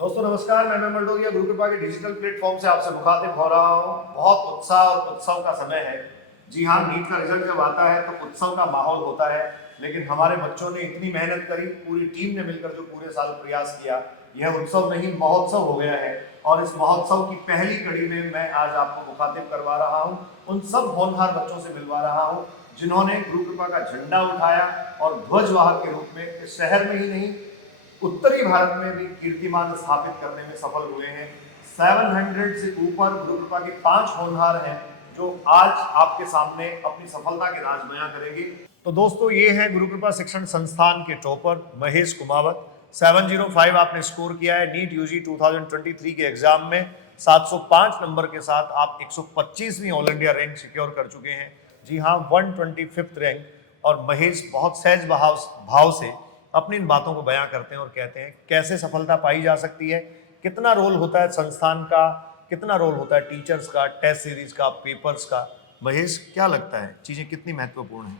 दोस्तों नमस्कार, मैं मलडोरिया गुरु कृपा के डिजिटल प्लेटफॉर्म से आपसे मुखातिब हो रहा हूँ। बहुत उत्साह और उत्सव का समय है। जी हाँ, नीट का रिजल्ट जब आता है तो उत्सव का माहौल होता है, लेकिन हमारे बच्चों ने इतनी मेहनत करी, पूरी टीम ने मिलकर जो पूरे साल प्रयास किया, यह उत्सव नहीं महोत्सव हो गया है। और इस महोत्सव की पहली कड़ी में मैं आज आपको मुखातिब करवा रहा हूँ, उन सब होनहार बच्चों से मिलवा रहा हूँ जिन्होंने गुरु कृपा का झंडा उठाया और ध्वजवाहक के रूप में इस शहर में ही नहीं, उत्तरी भारत में भी कीर्तिमान स्थापित करने में सफल हुए हैं। 700 से ऊपर गुरु कृपा के 5 होनहार हैं जो आज आपके सामने अपनी सफलता के राज बयां करेंगे। तो दोस्तों, ये है गुरु कृपा शिक्षण संस्थान के टॉपर महेश कुमावत। 705 आपने स्कोर किया है नीट यूजी 2023 के एग्जाम में। 705 नंबर के साथ आप 125वीं ऑल इंडिया रैंक सिक्योर कर चुके हैं। जी हाँ, 125th रैंक। और महेश बहुत सहज भाव से अपनी इन बातों को बयां करते हैं और कहते हैं कैसे सफलता पाई जा सकती है, कितना रोल होता है संस्थान का, कितना रोल होता है टीचर्स का, टेस्ट सीरीज का, पेपर्स का। महेश, क्या लगता है चीजें कितनी महत्वपूर्ण हैं?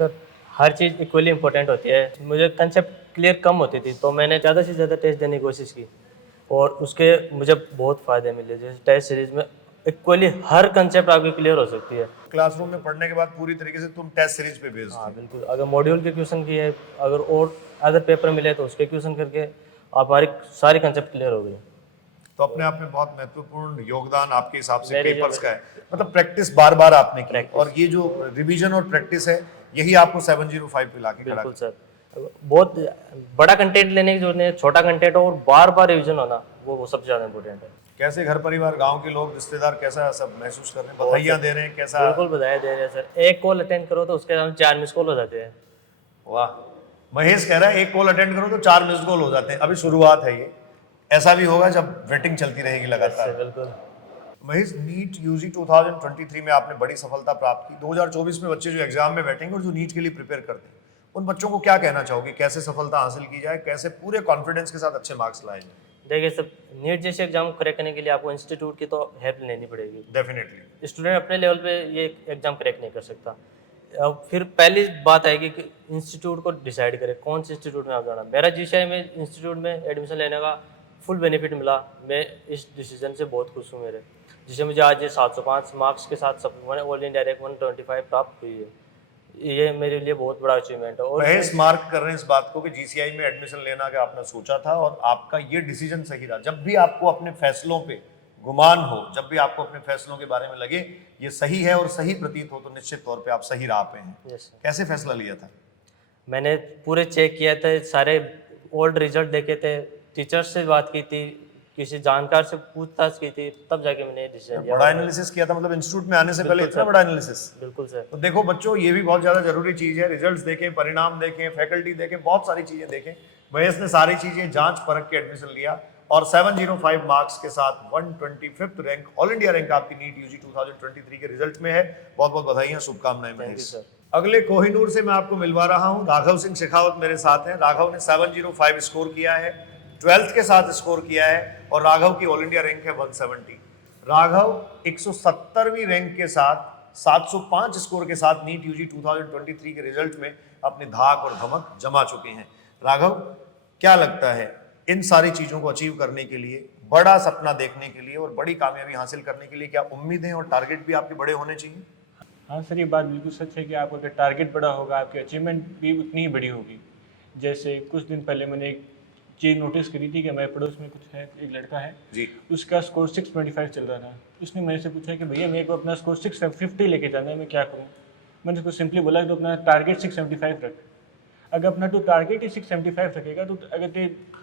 सर, हर चीज़ इक्वली इम्पोर्टेंट होती है। मुझे कंसेप्ट क्लियर कम होती थी तो मैंने ज़्यादा से ज़्यादा टेस्ट देने की कोशिश की और उसके मुझे बहुत फ़ायदे मिले। जैसे टेस्ट सीरीज में इक्वली हर कंसेप्ट आपकी क्लियर हो सकती है। क्लासरूम में पढ़ने के बाद पूरी तरीके से तुम टेस्ट सीरीज पे बेस्ड हाँ थे। बिल्कुल, अगर मॉड्यूल के क्वेश्चन किए, अगर पेपर मिले तो उसके क्वेश्चन करके आप हमारी सारी कंसेप्ट क्लियर हो गई। तो अपने आप में बहुत महत्वपूर्ण योगदान आपके हिसाब से मेरे पेपर्स का है, मतलब प्रैक्टिस बार बार आपने की, प्रैक्टिस। और ये जो रिवीजन और प्रैक्टिस है यही आपको 705 पे लाके खड़ा बिल्कुल किया। सर, बहुत बड़ा कंटेंट लेने की जरूरत नहीं है, छोटा कंटेंट हो और बार बार रिविजन होना वो सबसे ज़्यादा इंपॉर्टेंट है। कैसे घर परिवार, गांव के लोग, रिश्तेदार कैसा सब महसूस कर रहे हैं, बधाइयां दे रहे हैं, कैसा? बिल्कुल बधाई दे रहे हैं सर। एक कॉल अटेंड करो तो उसके साथ 4 मिस कॉल हो जाते हैं। वाह, महेश कह रहा है एक कॉल अटेंड करो तो 4 मिस कॉल हो जाते हैं। अभी शुरुआत है ये, ऐसा भी होगा जब वेटिंग चलती रहेगी लगातार। बिल्कुल। महेश, नीट यूजी 2023 में आपने बड़ी सफलता प्राप्त की। 2024 में बच्चे जो एग्जाम में बैठेंगे और जो नीट के लिए प्रिपेयर करते हैं, उन बच्चों को क्या कहना चाहोगे? कैसे सफलता हासिल की जाए, कैसे पूरे कॉन्फिडेंस के साथ अच्छे मार्क्स लाए जाए? देखिए सर, नीट जैसे एग्जाम क्रैक करने के लिए आपको इंस्टीट्यूट की तो हेल्प लेनी पड़ेगी। डेफिनेटली। स्टूडेंट अपने लेवल पे ये एग्जाम क्रैक नहीं कर सकता। अब फिर पहली बात आएगी कि इंस्टीट्यूट को डिसाइड करें कौन से इंस्टीट्यूट में आप जाना। मेरा जीसीआई में इंस्टीट्यूट में एडमिशन लेने का फुल बेनिफिट मिला। मैं इस डिसीजन से बहुत खुश हूँ। मेरे जिससे मुझे आज ये 705 मार्क्स के साथ सब मैंने ऑल इंडिया रैंक 125 प्राप्त हुई है। ये मेरे लिए बहुत बड़ा अचीवमेंट है। और महेश मार्क कर रहे हैं इस बात को कि जीसीआई में एडमिशन लेना का आपने सोचा था और आपका ये डिसीजन सही रहा। जब भी आपको अपने फैसलों पे गुमान हो, जब भी आपको अपने फैसलों के बारे में लगे ये सही है और सही प्रतीत हो, तो निश्चित तौर पे आप सही राह पे हैं। यस सर, कैसे फैसला लिया था? मैंने पूरे चेक किया थे, सारे ओल्ड रिजल्ट देखे थे, टीचर्स से बात की थी, किसी जानकार से पूछताछ की थी, तब जाके मैंने डिसीजन लिया। बड़ा एनालिसिस किया था, मतलब इंस्टीट्यूट में आने से पहले इतना बड़ा एनालिसिस? बिल्कुल सर। तो देखो बच्चों, ये भी बहुत ज्यादा जरूरी चीज है। रिजल्ट्स देखें, परिणाम देखें, फैकल्टी देखें, बहुत सारी चीजें देखें। महेश ने सारी चीजें जांच परख के एडमिशन लिया और 705 मार्क्स के साथ 125th rank, all India rank आपकी नीट यूजी 2023 के रिजल्ट में है। बहुत बहुत बधाइयां, शुभकामनाएं महेश। सर। अगले कोहिनूर से मैं आपको मिलवा रहा हूं, राघव सिंह शेखावत मेरे साथ हैं। राघव ने 705 स्कोर किया है, 12th के साथ स्कोर किया है और राघव की ऑल इंडिया रैंक है 170। राघव 170वीं रैंक के साथ 705 स्कोर के साथ नीट यूजी 2023 के रिजल्ट में अपनी धाक और धमक जमा चुके हैं। राघव, क्या लगता है इन सारी चीजों को अचीव करने के लिए, बड़ा सपना देखने के लिए और बड़ी कामयाबी हासिल करने के लिए क्या उम्मीदें और टारगेट भी आपके बड़े होने चाहिए? हाँ सर, ये बात बिल्कुल सच है कि आपका अगर टारगेट बड़ा होगा आपकी अचीवमेंट भी उतनी ही बड़ी होगी। जैसे कुछ दिन पहले मैंने एक चीज़ नोटिस करी थी कि हमारे पड़ोस में कुछ है, एक लड़का है जी। उसका स्कोर 625 चल रहा था। उसने मेरे से पूछा कि भैया मेरे को अपना स्कोर 650 लेके जाना है, मैं क्या करूँ? मैंने उसको सिंपली बोला तो अपना टारगेट 675 रख। अगर अपना तो टारगेट ही 675 रखेगा तो अगर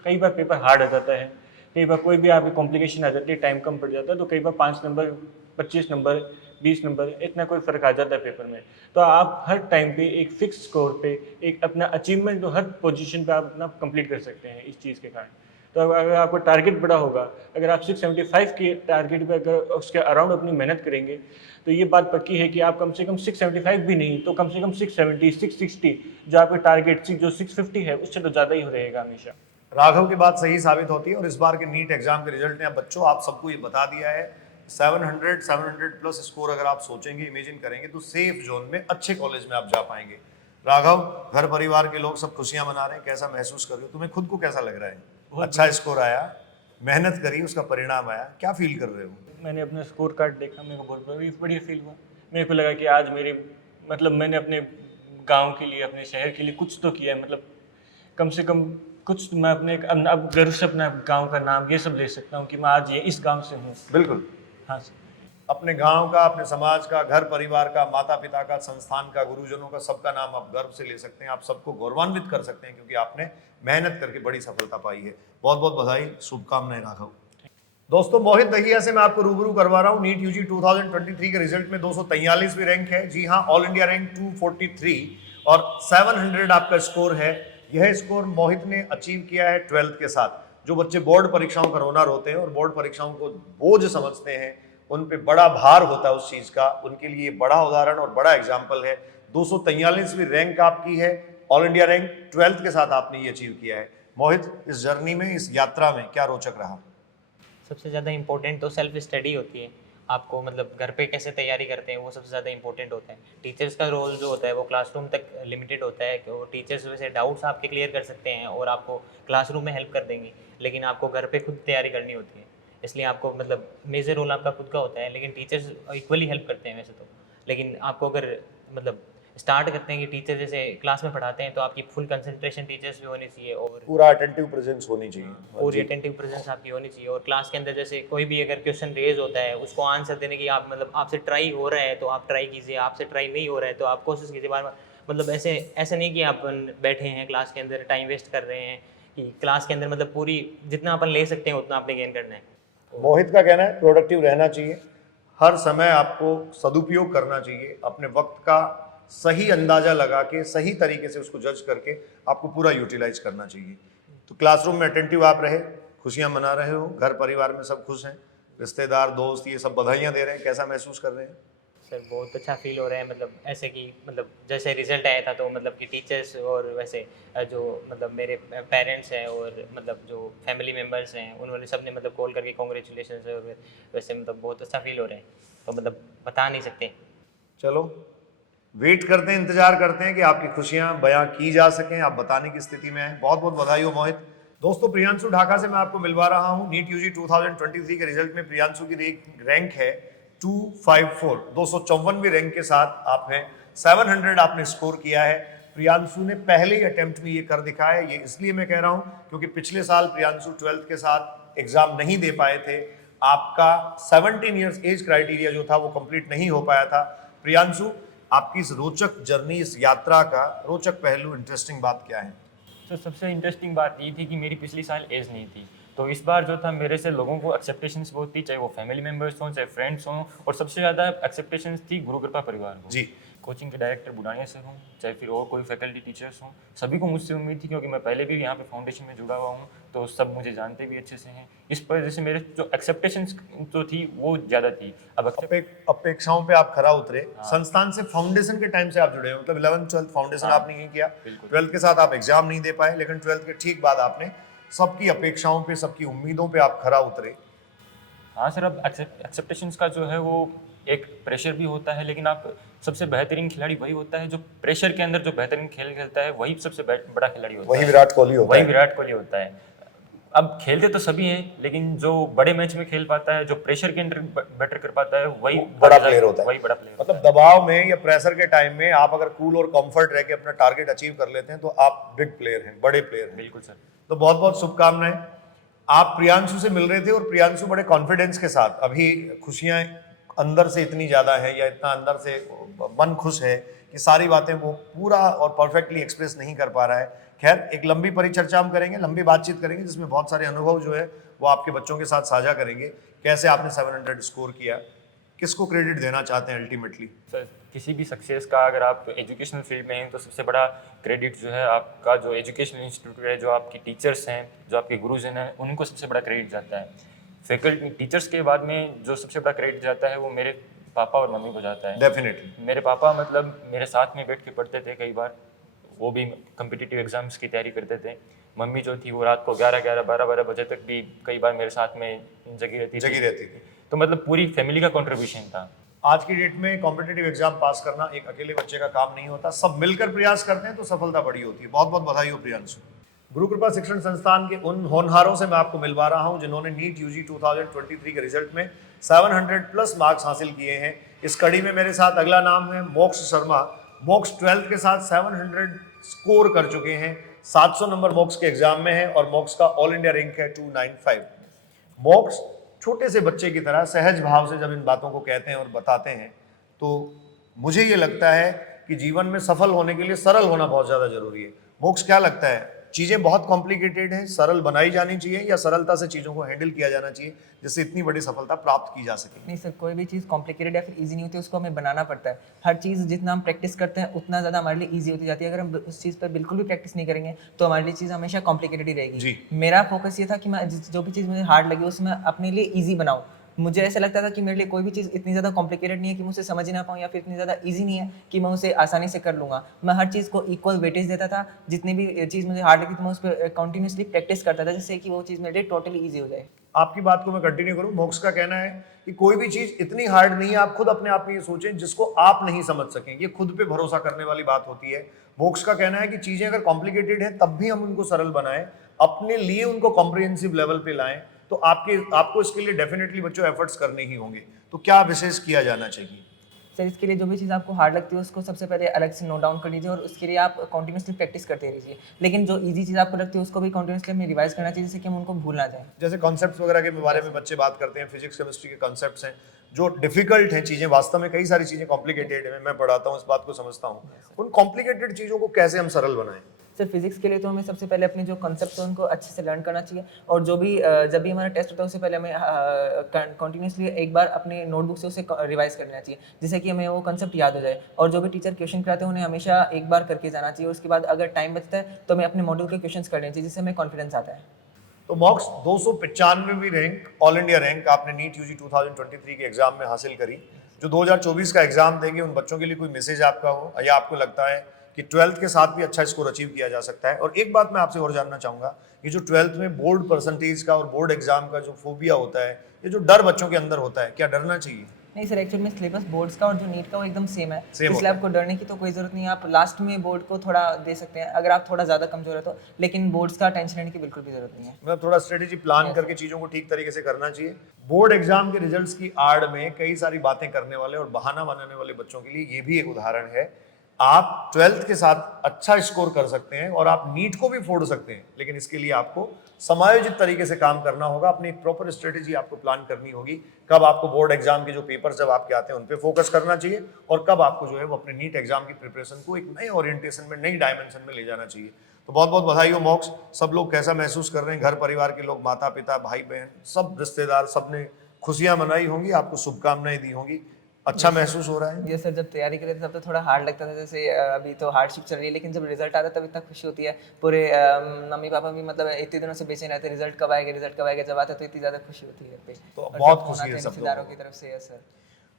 कई बार पेपर हार्ड आ जाता है, कई बार कोई भी आपकी कॉम्प्लिकेशन आ जाती है, टाइम कम पड़ जाता है, तो कई बार 5 नंबर 25 नंबर 20 नंबर इतना कोई फ़र्क आ जाता है पेपर में। तो आप हर टाइम पे एक फिक्स स्कोर पे एक अपना अचीवमेंट तो हर पोजीशन पे आप अपना कंप्लीट कर सकते हैं इस चीज़ के कारण। तो अगर आपका टारगेट बड़ा होगा, अगर आप 675 के टारगेट पे अगर उसके अराउंड अपनी मेहनत करेंगे तो ये बात पक्की है कि आप कम से कम 675 भी नहीं तो कम से कम 670 660 जो आपके टारगेट जो 650 है उससे तो ज़्यादा ही रहेगा हमेशा। राघव की बात सही साबित होती है और इस बार के नीट एग्जाम के रिजल्ट ने अब बच्चों आप सबको ये बता दिया है। 700 प्लस स्कोर अगर आप सोचेंगे, इमेजिन करेंगे, तो सेफ जोन में अच्छे कॉलेज में आप जा पाएंगे। राघव, घर परिवार के लोग सब खुशियां मना रहे हैं, कैसा महसूस कर रहे हो? तुम्हें खुद को कैसा लग रहा है? अच्छा स्कोर आया? मेहनत करी, उसका परिणाम आया, क्या फील कर रहे हो? मैंने अपना स्कोर कार्ड देखा, मेरे को बहुत बढ़िया फील हुआ। मेरे को लगा कि आज मेरे मतलब मैंने अपने गांव के लिए, अपने शहर के लिए कुछ तो किया है। मतलब कम से कम कुछ मैं अपने अब गर्व से अपना गांव का नाम ये सब ले सकता हूँ कि मैं आज ये इस गांव से हूँ। बिल्कुल। हाँ सर। अपने गांव का, अपने समाज का, घर परिवार का, माता पिता का, संस्थान का, गुरुजनों का, सबका नाम आप गर्व से ले सकते हैं। आप सबको गौरवान्वित कर सकते हैं क्योंकि आपने मेहनत करके बड़ी सफलता पाई है। बहुत बहुत बधाई, शुभकामनाएं राघव। दोस्तों, मोहित दहिया से मैं आपको रूबरू करवा रहा हूँ। नीट यूजी 2023 के रिजल्ट में 243वीं रैंक है। जी हाँ, ऑल इंडिया रैंक 243 और 700 आपका स्कोर है। यह स्कोर मोहित ने अचीव किया है 12th के साथ। जो बच्चे बोर्ड परीक्षाओं का रोना रोते हैं और बोर्ड परीक्षाओं को बोझ समझते हैं, उन पे बड़ा भार होता है उस चीज का, उनके लिए बड़ा उदाहरण और बड़ा एग्जाम्पल है। 243वीं रैंक आपकी है, ऑल इंडिया रैंक 12th के साथ आपने ये अचीव किया है। मोहित, इस जर्नी में, इस यात्रा में क्या रोचक रहा? सबसे ज़्यादा इम्पोर्टेंट तो सेल्फ स्टडी होती है। आपको मतलब घर पे कैसे तैयारी करते हैं वो सबसे ज़्यादा इम्पोर्टेंट होता है। टीचर्स का रोल जो होता है वो क्लासरूम तक लिमिटेड होता है कि वो टीचर्स वैसे डाउट्स आपके क्लियर कर सकते हैं और आपको क्लासरूम में हेल्प कर देंगे, लेकिन आपको घर पे खुद तैयारी करनी होती है। इसलिए आपको मतलब मेजर रोल आपका खुद का होता है, लेकिन टीचर्स इक्वली हेल्प करते हैं वैसे तो। लेकिन आपको अगर मतलब स्टार्ट करते हैं कि टीचर जैसे क्लास में पढ़ाते हैं तो आपकी फुल कंसंट्रेशन टीचर्स पे होनी चाहिए और पूरा अटेंटिव प्रेजेंस होनी चाहिए। पूरी अटेंटिव प्रेजेंस आपकी होनी चाहिए। और क्लास के अंदर जैसे कोई भी अगर क्वेश्चन रेज होता है उसको आंसर देने की आप मतलब आपसे ट्राई हो रहा है तो आप ट्राई कीजिए, आपसे ट्राई नहीं हो रहा है तो आप कोशिश कीजिए बार बार। मतलब ऐसे नहीं कि आप बैठे हैं क्लास के अंदर टाइम वेस्ट कर रहे हैं, कि क्लास के अंदर मतलब पूरी जितना अपन ले सकते हैं उतना आपने गेन करना है। मोहित का कहना है प्रोडक्टिव रहना चाहिए, हर समय आपको सदुपयोग करना चाहिए, अपने वक्त का सही अंदाजा लगा के सही तरीके से उसको जज करके आपको पूरा यूटिलाइज करना चाहिए। तो क्लासरूम में अटेंटिव आप रहे, खुशियां मना रहे हो, घर परिवार में सब खुश हैं, रिश्तेदार दोस्त ये सब बधाइयां दे रहे हैं, कैसा महसूस कर रहे हैं? सर बहुत अच्छा फील हो रहा है। मतलब ऐसे कि मतलब जैसे रिजल्ट आया था तो मतलब कि टीचर्स और वैसे जो मतलब मेरे पेरेंट्स हैं और मतलब जो फैमिली मेम्बर्स हैं उन्होंने सब ने मतलब कॉल करके कॉन्ग्रेचुलेशन है और वैसे मतलब बहुत अच्छा फील हो रहा है, तो मतलब बता नहीं सकते। चलो वेट करते हैं, इंतजार करते हैं कि आपकी खुशियां बयां की जा सकें, आप बताने की स्थिति में हैं। बहुत बहुत बधाई हो मोहित। दोस्तों, प्रियांशु ढाका से मैं आपको मिलवा रहा हूं। नीट यूजी 2023 के रिजल्ट में प्रियांशु की रैंक है 254, 254वीं रैंक के साथ आप हैं। 700 आपने स्कोर किया है। प्रियांशु ने पहले ही अटेम्प्ट में ये कर दिखाया है। ये इसलिए मैं कह रहा हूं क्योंकि पिछले साल प्रियांशु 12th के साथ एग्जाम नहीं दे पाए थे। आपका 17 ईयर्स एज क्राइटेरिया जो था वो कंप्लीट नहीं हो पाया था। प्रियांशु, आपकी इस रोचक जर्नी, इस यात्रा का रोचक पहलू, इंटरेस्टिंग बात क्या है? तो सबसे इंटरेस्टिंग बात ये थी कि मेरी पिछली साल एज नहीं थी, तो इस बार जो था मेरे से लोगों को एक्सेप्टेशंस बहुत थी, चाहे वो फैमिली मेम्बर्स हों चाहे फ्रेंड्स हों, और सबसे ज़्यादा एक्सेप्टेशंस थी गुरु कृपा परिवार को। जी। कोचिंग के डायरेक्टर बुढ़ानिया सर हों चाहे फिर और कोई फैकल्टी टीचर्स हों, सभी को मुझसे उम्मीद थी क्योंकि मैं पहले भी यहाँ पे फाउंडेशन में जुड़ा हुआ हूँ, तो सब मुझे जानते भी अच्छे से हैं। इस वजह से मेरे जो एक्सेप्टेशंस जो थी वो ज़्यादा थी। अब अपेक्षाओं पे आप खरा उतरे। संस्थान से फाउंडेशन के टाइम से आप जुड़े हो, मतलब 11th 12th फाउंडेशन आपने नहीं किया, 12th के साथ आप एग्जाम नहीं दे पाए, लेकिन 12th के ठीक बाद आपने सबकी अपेक्षाओं पे, सबकी उम्मीदों पे आप खरा उतरे। हाँ सर, अब एक्सेप्टेशंस का जो है वो एक प्रेशर भी होता है, लेकिन आप सबसे बेहतरीन खिलाड़ी वही होता है जो प्रेशर के अंदर जो बेहतरीन खेल खेलता है, वही सबसे बड़ा खिलाड़ी होता है। वही विराट कोहली होता वही है। विराट कोहली होता है। अब खेलते तो सभी हैं, लेकिन जो बड़े मैच में खेल पाता है, जो प्रेशर के अंदर बेटर कर पाता है, वही बड़ा प्लेयर होता है। वही बड़ा प्लेयर। मतलब दबाव में या प्रेशर के टाइम में आप अगर कूल और कंफर्ट रह के अपना टारगेट अचीव कर लेते हैं तो आप बिग प्लेयर हैं, बड़े प्लेयर हैं। बिल्कुल सर। तो बहुत बहुत शुभकामनाएं। आप प्रियांशु से मिल रहे थे और प्रियांशु बड़े कॉन्फिडेंस के साथ, अभी खुशियां अंदर से इतनी ज़्यादा है या इतना अंदर से मन खुश है कि सारी बातें वो पूरा और परफेक्टली एक्सप्रेस नहीं कर पा रहा है। खैर, एक लंबी परिचर्चा हम करेंगे, लंबी बातचीत करेंगे जिसमें बहुत सारे अनुभव जो है वो आपके बच्चों के साथ साझा करेंगे। कैसे आपने 700 स्कोर किया, किसको क्रेडिट देना चाहते हैं अल्टीमेटली? सर, किसी भी सक्सेस का अगर आप एजुकेशनल फील्ड में हैं तो सबसे बड़ा क्रेडिट जो है आपका जो एजुकेशनल इंस्टीट्यूट है, जो आपकी टीचर्स हैं, जो आपके गुरुजन हैं, उनको सबसे बड़ा क्रेडिट जाता है। फैकल्टी टीचर्स के बाद में जो सबसे बड़ा क्रेडिट जाता है वो मेरे पापा और मम्मी को जाता है। डेफिनेटली। मेरे पापा मतलब मेरे साथ में बैठ के पढ़ते थे, कई बार वो भी कम्पिटिटिव एग्जाम्स की तैयारी करते थे। मम्मी जो थी वो रात को 11-12 बजे तक भी कई बार मेरे साथ में जगी रहती थी। तो मतलब पूरी फैमिली का कंट्रीब्यूशन था। आज की डेट में कॉम्पिटिटिव एग्जाम पास करना एक अकेले बच्चे का काम नहीं होता, सब मिलकर प्रयास करते हैं तो सफलता बड़ी होती है। बहुत बहुत बधाई हो प्रियांशु। गुरु कृपा शिक्षण संस्थान के उन होनहारों से मैं आपको मिलवा रहा हूं जिन्होंने नीट यूजी 2023 के रिजल्ट में 700 प्लस मार्क्स हासिल किए हैं। इस कड़ी में मेरे साथ अगला नाम है मोक्ष शर्मा। मोक्ष 12th के साथ 700 स्कोर कर चुके हैं। 700 नंबर मोक्ष के एग्जाम में है और मोक्ष का ऑल इंडिया रैंक है 295। मोक्ष छोटे से बच्चे की तरह सहज भाव से जब इन बातों को कहते हैं और बताते हैं तो मुझे ये लगता है कि जीवन में सफल होने के लिए सरल होना बहुत ज़्यादा जरूरी है। मोक्ष, क्या लगता है, चीज़ें बहुत कॉम्प्लिकेटेड हैं, सरल बनाई जानी चाहिए या सरलता से चीज़ों को हैंडल किया जाना चाहिए जिससे इतनी बड़ी सफलता प्राप्त की जा सके? नहीं सर, कोई भी चीज़ कॉम्प्लिकेटेड या फिर इजी नहीं होती, उसको हमें बनाना पड़ता है। हर चीज़ जितना हम प्रैक्टिस करते हैं उतना ज़्यादा हमारे लिए इजी होती जाती है। अगर हम उस चीज़ पर बिल्कुल भी प्रैक्टिस नहीं करेंगे तो हमारे लिए चीज़ हमेशा कॉम्प्लिकेटेड ही रहेगी। मेरा फोकस ये था कि मैं जो भी चीज़ मुझे हार्ड लगी उसमें अपने लिए ईजी बनाऊँ। मुझे ऐसा लगता था कि मेरे लिए कोई भी चीज़ इतनी ज़्यादा कॉम्प्लिकेटेड नहीं है कि मुझे समझ ही ना पाऊँ, या फिर इतनी ज़्यादा इजी नहीं है कि मैं उसे आसानी से कर लूँगा। मैं हर चीज़ को इक्वल वेटेज देता था। जितनी भी चीज़ मुझे हार्ड लगी थी मैं उस पर कंटिन्यूसली प्रैक्टिस करता था जिससे कि वो चीज़ मेरे लिए टोटली ईजी हो जाए। आपकी बात को मैं कंटिन्यू करूं, मोक्ष का कहना है कि कोई भी चीज इतनी हार्ड नहीं है, आप खुद अपने आप में ये सोचें जिसको आप नहीं समझ सकें। ये खुद पे भरोसा करने वाली बात होती है। मोक्ष का कहना है कि चीजें अगर कॉम्प्लिकेटेड हैं तब भी हम उनको सरल बनाएं, अपने लिए उनको कॉम्प्रिहेंसिव लेवल पे लाएं, तो आपको इसके लिए डेफिनेटली बच्चों एफर्ट्स करने ही होंगे। तो क्या विशेष किया जाना चाहिए? सर, इसके लिए जो भी चीज़ आपको हार्ड लगती है उसको सबसे पहले अलग से नोट डाउन कर लीजिए और उसके लिए आप कंटिन्यूसली प्रैक्टिस करते रहिए। लेकिन जो इजी चीज़ आपको लगती है उसको भी कंटिन्यूसली हमें रिवाइज करना चाहिए जिससे कि हम उनको भूल ना जाएं। जैसे कॉन्सेप्ट्स वगैरह के बारे में बच्चे बात करते हैं, फिजिक्स केमिस्ट्री के कॉन्सेप्ट्स हैं जो डिफिकल्ट हैं, चीज़ें वास्तव में कई सारी चीज़ें कॉम्प्लिकेटेड हैं, मैं पढ़ाता हूँ, इस बात को समझता हूँ। उन कॉम्प्लिकेटेड चीज़ों को कैसे हम सरल बनाएं? सर, फिजिक्स के लिए तो हमें सबसे पहले अपने जो कॉन्सेप्ट है उनको अच्छे से लर्न करना चाहिए और जो भी जब भी हमारा टेस्ट होता है उससे पहले हमें कंटिन्यूसली एक बार अपने नोटबुक से उसे रिवाइज कर लेना चाहिए जिससे कि हमें वो कॉन्सेप्ट याद हो जाए। और जो भी टीचर क्वेश्चन कराते हैं उन्हें हमेशा एक बार करके जाना चाहिए। उसके बाद अगर टाइम बचता है तो हमें अपने मॉड्यूल के क्वेश्चन करने चाहिए जिससे हमें कॉन्फिडेंस आता है। तो मोक्ष 295वीं रैंक, ऑल इंडिया रैंक आपने नीट यूजी 2023 के एग्जाम में हासिल करी। जो 2024 का एग्जाम देंगे उन बच्चों के लिए कोई मैसेज आपका हो या आपको लगता है कि 12th के साथ भी अच्छा स्कोर अचीव किया जा सकता है? और एक बात मैं आपसे और जानना चाहूँगा, ये जो 12th में बोर्ड परसेंटेज का और बोर्ड एग्जाम का जो फोबिया होता है, ये जो डर बच्चों के अंदर होता है, क्या डरना चाहिए? नहीं सर, एक्चुअली में सिलेबस बोर्ड्स का और जो नीट का वो एकदम सेम है, Same इसलिए आपको डरने की तो कोई ज़रूरत नहीं है। आप लास्ट में बोर्ड को थोड़ा दे सकते हैं अगर आप थोड़ा ज़्यादा कमजोर है तो, लेकिन बोर्ड्स का टेंशन लेने की बिल्कुल भी जरूरत नहीं है। मतलब थोड़ा स्ट्रेटेजी प्लान करके चीज़ों को ठीक तरीके से करना चाहिए। बोर्ड एग्जाम के रिजल्ट्स की आड़ में कई सारी बातें करने वाले और बहाना बनाने वाले बच्चों के लिए ये भी एक उदाहरण है। आप 12th के साथ अच्छा स्कोर कर सकते हैं और आप नीट को भी फोड़ सकते हैं, लेकिन इसके लिए आपको समायोजित तरीके से काम करना होगा। अपनी एक प्रॉपर स्ट्रेटेजी आपको प्लान करनी होगी। कब आपको बोर्ड एग्जाम के जो पेपर्स जब आपके आते हैं उन पे फोकस करना चाहिए और कब आपको जो है वो अपने नीट एग्जाम की प्रिपरेशन को एक नए ओरिएंटेशन में, नई डायमेंशन में ले जाना चाहिए। तो बहुत बहुत बधाई हो मोक्ष। सब लोग कैसा महसूस कर रहे हैं? घर परिवार के लोग, माता पिता, भाई बहन, सब रिश्तेदार, सब ने खुशियां मनाई होंगी, आपको शुभकामनाएं दी होंगी, अच्छा महसूस हो रहा है? ये सर, जब तैयारी कर रहे थे तब तो थोड़ा हार्ड लगता था, जैसे अभी तो हार्डशिप चल रही है, लेकिन जब रिजल्ट आता है तब इतना खुशी होती है। पूरे मम्मी पापा भी मतलब इतने दिनों से बेचैन रहते, रिजल्ट कब आएगा, रिजल्ट कब आएगा। जब आता है तो इतनी ज़्यादा खुशी होती है घर पे। तो और बहुत जब खुशी फोन है आते सब हैं रिश्तेदारों लोगों की तरफ से। है सर।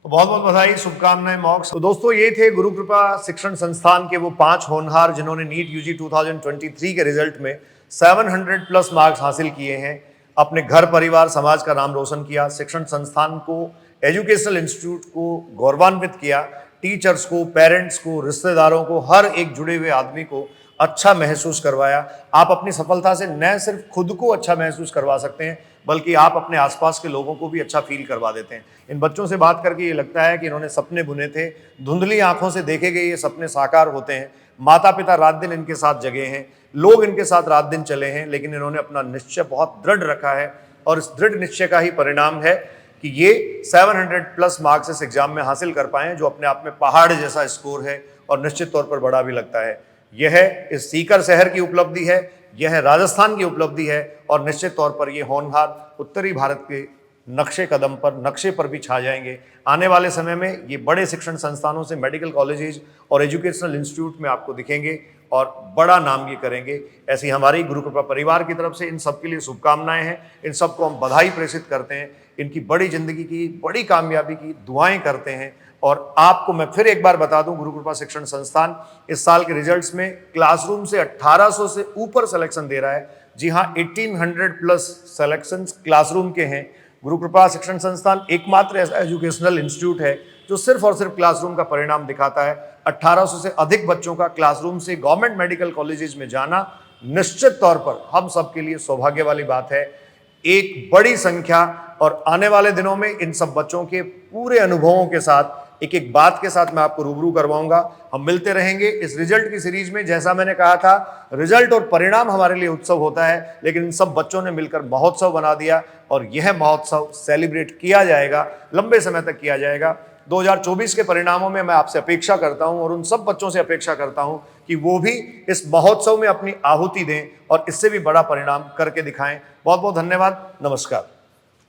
तो बहुत बहुत बधाई, शुभकामनाएं मोक्ष। तो दोस्तों, ये थे गुरु कृपा शिक्षण संस्थान के वो 5 होनहार जिन्होंने नीट यूजी 2023 के रिजल्ट में 700 प्लस मार्क्स हासिल किए हैं, अपने घर परिवार समाज का नाम रोशन किया, शिक्षण संस्थान को, एजुकेशनल इंस्टीट्यूट को गौरवान्वित किया, टीचर्स को, पेरेंट्स को, रिश्तेदारों को, हर एक जुड़े हुए आदमी को अच्छा महसूस करवाया। आप अपनी सफलता से न सिर्फ खुद को अच्छा महसूस करवा सकते हैं बल्कि आप अपने आसपास के लोगों को भी अच्छा फील करवा देते हैं। इन बच्चों से बात करके ये लगता है कि इन्होंने सपने बुने थे, धुंधली आंखों से देखे गए ये सपने साकार होते हैं। माता पिता रात दिन इनके साथ जगे हैं, लोग इनके साथ रात दिन चले हैं, लेकिन इन्होंने अपना निश्चय बहुत दृढ़ रखा है और इस दृढ़ निश्चय का ही परिणाम है कि ये 700 प्लस मार्क्स इस एग्जाम में हासिल कर पाए, जो अपने आप में पहाड़ जैसा स्कोर है और निश्चित तौर पर बड़ा भी लगता है। यह इस सीकर शहर की उपलब्धि है, यह राजस्थान की उपलब्धि है और निश्चित तौर पर ये होनहार उत्तरी भारत के नक्शे पर भी छा जाएंगे। आने वाले समय में ये बड़े शिक्षण संस्थानों से, मेडिकल कॉलेजेस और एजुकेशनल इंस्टीट्यूट में आपको दिखेंगे और बड़ा नाम ये करेंगे। ऐसी हमारी गुरु कृपा परिवार की तरफ से इन सब के लिए शुभकामनाएं हैं। इन सबको हम बधाई प्रेषित करते हैं, इनकी बड़ी जिंदगी की, बड़ी कामयाबी की दुआएं करते हैं। और आपको मैं फिर एक बार बता दूं, गुरु कृपा शिक्षण संस्थान इस साल के रिजल्ट्स में क्लासरूम से 1800 से ऊपर सिलेक्शन दे रहा है। जी हाँ, 1800 प्लस सिलेक्शंस क्लासरूम के हैं। गुरु कृपा शिक्षण संस्थान एकमात्र ऐसा एजुकेशनल इंस्टीट्यूट है जो सिर्फ और सिर्फ क्लासरूम का परिणाम दिखाता है। 1800 से अधिक बच्चों का क्लासरूम से गवर्नमेंट मेडिकल कॉलेजेस में जाना निश्चित तौर पर हम सबके लिए सौभाग्य वाली बात है। एक बड़ी संख्या और आने वाले दिनों में इन सब बच्चों के पूरे अनुभवों के साथ एक एक बात के साथ मैं आपको रूबरू करवाऊंगा। हम मिलते रहेंगे इस रिजल्ट की सीरीज में। जैसा मैंने कहा था, रिजल्ट और परिणाम हमारे लिए उत्सव होता है, लेकिन इन सब बच्चों ने मिलकर महोत्सव बना दिया और यह महोत्सव सेलिब्रेट किया जाएगा, लंबे समय तक किया जाएगा। 2024 के परिणामों में मैं आपसे अपेक्षा करता हूं और उन सब बच्चों से अपेक्षा करता हूं कि वो भी इस महोत्सव में अपनी आहुति दें और इससे भी बड़ा परिणाम करके दिखाएं। बहुत बहुत धन्यवाद। नमस्कार।